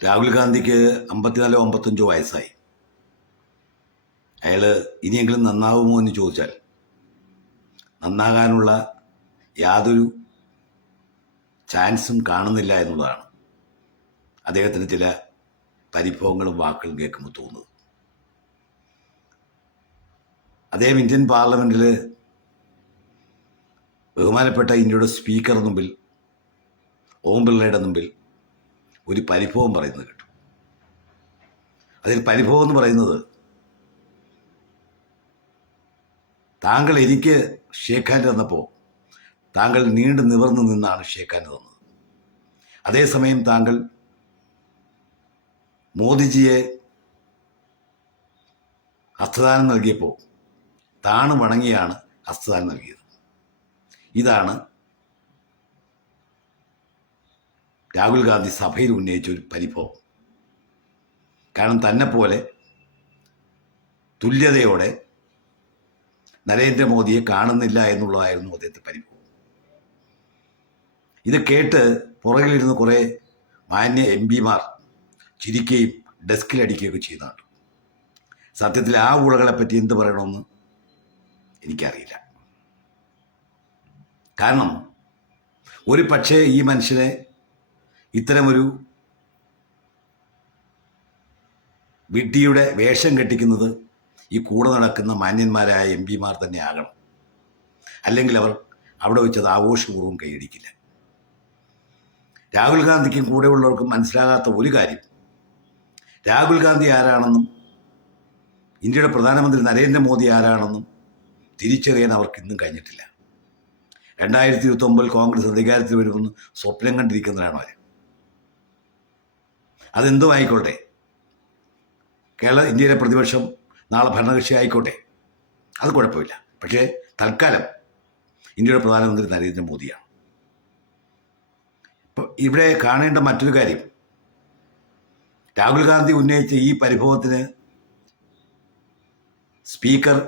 രാഹുൽ ഗാന്ധിക്ക് 54-55 വയസ്സായി. അയാൾ ഇനിയെങ്കിലും നന്നാവുമോ എന്ന് ചോദിച്ചാൽ നന്നാകാനുള്ള യാതൊരു ചാൻസും കാണുന്നില്ല എന്നുള്ളതാണ് അദ്ദേഹത്തിന് ചില പരിഭവങ്ങളും വാക്കുകളും കേൾക്കുമ്പോൾ തോന്നുന്നത്. അദ്ദേഹം ഇന്ത്യൻ പാർലമെൻറ്റിൽ ബഹുമാനപ്പെട്ട ഇന്ത്യയുടെ സ്പീക്കർ മുമ്പിൽ ഓം ബിർളയുടെ മുമ്പിൽ ഒരു പരിഭവം പറയുന്നത് കേട്ടു. അതിൽ പരിഭവം എന്ന് പറയുന്നത്, താങ്കൾ എനിക്ക് ഷേക്ക് ഹാൻഡ് തന്നപ്പോൾ താങ്കൾ നീണ്ടു നിവർന്നു നിന്നാണ് ഷേക്ക് ഹാൻഡ് തന്നത്. അതേസമയം താങ്കൾ മോദിജിയെ ഹസ്തദാനം നൽകിയപ്പോൾ താണു വണങ്ങിയാണ് ഹസ്തദാനം നൽകിയത്. ഇതാണ് രാഹുൽ ഗാന്ധി സഭയിൽ ഉന്നയിച്ച ഒരു പരിഭവം. കാരണം തന്നെപ്പോലെ തുല്യതയോടെ നരേന്ദ്രമോദിയെ കാണുന്നില്ല എന്നുള്ളതായിരുന്നു അദ്ദേഹത്തെ പരിഭവം. ഇത് കേട്ട് പുറകിലിരുന്ന് കുറേ മാന്യ MP-മാർ ചിരിക്കുകയും ഡെസ്കിലടിക്കുകയൊക്കെ ചെയ്യുന്നുണ്ട്. സത്യത്തിൽ ആ ഊളകളെപ്പറ്റി എന്ത് പറയണമെന്ന് എനിക്കറിയില്ല. കാരണം ഒരു പക്ഷേ ഈ മനുഷ്യനെ ഇത്തരമൊരു വിഡ്ഢിയുടെ വേഷം കെട്ടിക്കുന്നത് ഈ കൂടെ നടക്കുന്ന മാന്യന്മാരായ MP-മാർ തന്നെ ആകണം. അല്ലെങ്കിൽ അവർ അവിടെ വെച്ചത് ആഘോഷപൂർവ്വം കൈയടിക്കില്ല. രാഹുൽ ഗാന്ധിക്കും കൂടെയുള്ളവർക്കും മനസ്സിലാകാത്ത ഒരു കാര്യം, രാഹുൽ ഗാന്ധി ആരാണെന്നും ഇന്ത്യയുടെ പ്രധാനമന്ത്രി നരേന്ദ്രമോദി ആരാണെന്നും തിരിച്ചറിയാൻ അവർക്ക് ഇന്നും കഴിഞ്ഞിട്ടില്ല. 2029 കോൺഗ്രസ് അധികാരത്തിൽ വരുമെന്ന് സ്വപ്നം കണ്ടിരിക്കുന്നവരാണ് അവർ. അതെന്തും ആയിക്കോട്ടെ, ഇന്ത്യയിലെ പ്രതിപക്ഷം നാളെ ഭരണകക്ഷി ആയിക്കോട്ടെ, അത് കുഴപ്പമില്ല. പക്ഷേ തൽക്കാലം ഇന്ത്യയുടെ പ്രധാനമന്ത്രി നരേന്ദ്രമോദിയാണ്. ഇപ്പോൾ ഇവിടെ കാണേണ്ട മറ്റൊരു കാര്യം, രാഹുൽ ഗാന്ധി ഉന്നയിച്ച ഈ പരിഭവത്തിന് സ്പീക്കർ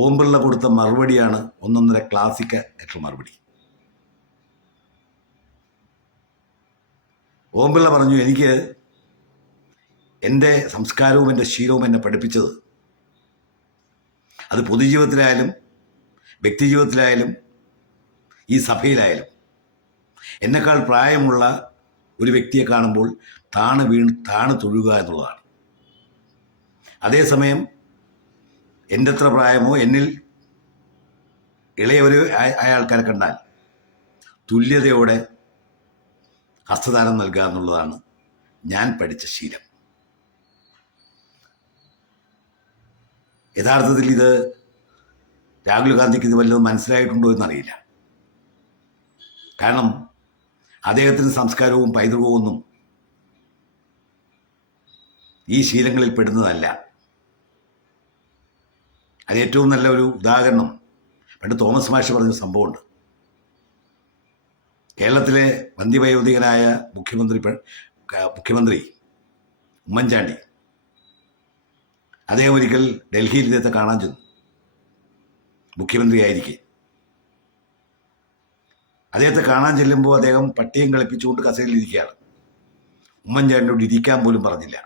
ഓം ബിർള കൊടുത്ത മറുപടിയാണ് ഒന്നൊന്നര ക്ലാസിക് ആയിട്ടുള്ള മറുപടി. ഓം ബിർള പറഞ്ഞു, എനിക്ക് എൻ്റെ സംസ്കാരവും എൻ്റെ ശീലവും എന്നെ പഠിപ്പിച്ചത്, അത് പൊതുജീവിതത്തിലായാലും വ്യക്തിജീവിതത്തിലായാലും ഈ സഭയിലായാലും, എന്നെക്കാൾ പ്രായമുള്ള ഒരു വ്യക്തിയെ കാണുമ്പോൾ താണു തൊഴുക എന്നുള്ളതാണ്. അതേസമയം എൻ്റെ അത്ര പ്രായമോ എന്നിൽ ഇളയവരോ ആയ ആൾക്കാരെ കണ്ടാൽ തുല്യതയോടെ ഹസ്തദാനം നൽകുക എന്നുള്ളതാണ് ഞാൻ പഠിച്ച ശീലം. യഥാർത്ഥത്തിൽ ഇത് രാഹുൽ ഗാന്ധിക്ക് ഇത് വല്ലതും മനസ്സിലായിട്ടുണ്ടോ എന്നറിയില്ല. കാരണം അദ്ദേഹത്തിന് സംസ്കാരവും പൈതൃകവും ഒന്നും ഈ ശീലങ്ങളിൽ പെടുന്നതല്ല. അത് ഏറ്റവും നല്ല ഒരു ഉദാഹരണം പണ്ട് തോമസ് മാഷ് പറഞ്ഞ സംഭവമുണ്ട്. കേരളത്തിലെ വന്ധ്യവയോധികനായ മുഖ്യമന്ത്രി ഉമ്മൻചാണ്ടി, അദ്ദേഹം ഒരിക്കൽ ഡൽഹിയിൽ ഇദ്ദേഹത്തെ കാണാൻ ചെന്നു. മുഖ്യമന്ത്രിയായിരിക്കെ അദ്ദേഹത്തെ കാണാൻ ചെല്ലുമ്പോൾ അദ്ദേഹം പട്ടിയും കളിപ്പിച്ചുകൊണ്ട് കസേരയിലിരിക്കുകയാണ്. ഉമ്മൻചാണ്ടിയോട് ഇരിക്കാൻ പോലും പറഞ്ഞില്ല.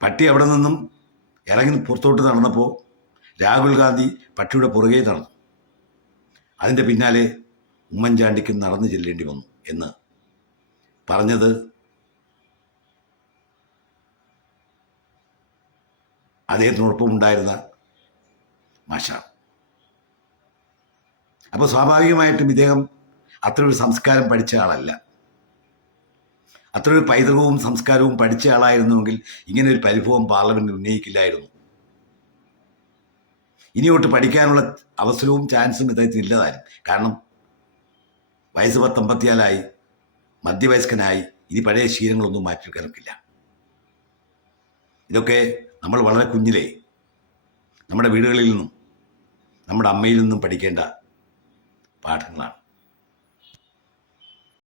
പട്ടി അവിടെ നിന്നും ഇറങ്ങി പുറത്തോട്ട് നടന്നപ്പോൾ രാഹുൽ ഗാന്ധി പട്ടിയുടെ പുറകെ നടന്നു. അതിൻ്റെ പിന്നാലെ ഉമ്മൻചാണ്ടിക്ക് നടന്നു ചെല്ലേണ്ടി വന്നു എന്ന് പറഞ്ഞത് അദ്ദേഹത്തിനോടൊപ്പം ഉണ്ടായിരുന്ന മാഷാണ്. അപ്പോൾ സ്വാഭാവികമായിട്ടും ഇദ്ദേഹം അത്രയൊരു സംസ്കാരം പഠിച്ച ആളല്ല. അത്രയൊരു പൈതൃകവും സംസ്കാരവും പഠിച്ച ആളായിരുന്നുവെങ്കിൽ ഇങ്ങനെ ഒരു പരിഭവം പാർലമെൻറ്റിൽ ഉന്നയിക്കില്ലായിരുന്നു. ഇനിയോട്ട് പഠിക്കാനുള്ള അവസരവും ചാൻസും ഇദ്ദേഹത്തിന് ഇല്ലതായിരുന്നു. കാരണം വയസ്സ് 54 മധ്യവയസ്കനായി, ഇനി പഴയ ശീലങ്ങളൊന്നും മാറ്റിയെടുക്കാനൊക്കില്ല. ഇതൊക്കെ നമ്മൾ വളരെ കുഞ്ഞിലേ നമ്മുടെ വീടുകളിൽ നിന്നും നമ്മുടെ അമ്മയിൽ നിന്നും പഠിക്കേണ്ട പാഠങ്ങളാണ്.